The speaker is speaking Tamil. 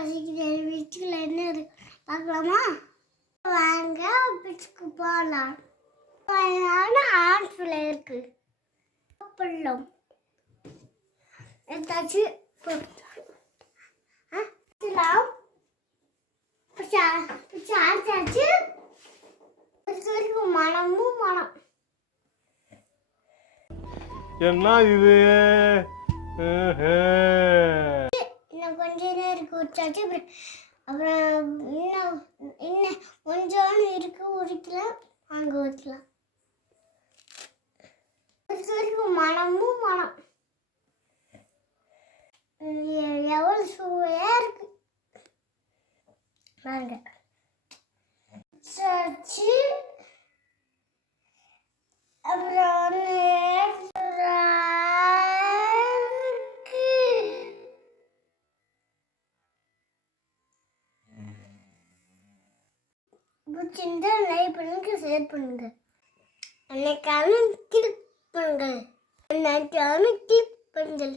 பசிக்குது வீட்டுக்குள்ள என்ன இருக்கு பார்க்கலாமா? வாங்க பீச்சுக்கு போகலாம். ஆன்ஸ்ல இருக்கு பள்ளம் ஏதாச்சும் மனமும் மனம் என்ன இது? இன்னும் கொஞ்ச நேரம் குடிச்சாச்சு. அப்புறம் இன்னும் இன்னும் கொஞ்சோன்னு இருக்கு, உரிக்கலாம், அங்கே வைக்கலாம். மனமும் மனம் எவ்வளவு சுவையா இருக்கு பாருங்க. அப்புறம் பிடிச்சிருந்தா லைக் பண்ணுங்க, ஷேர் பண்ணுங்க, அன்னைக்கான கிளிக் பண்ணுங்க, அன்னைக்கான கிளிக் பண்ணுங்கள்.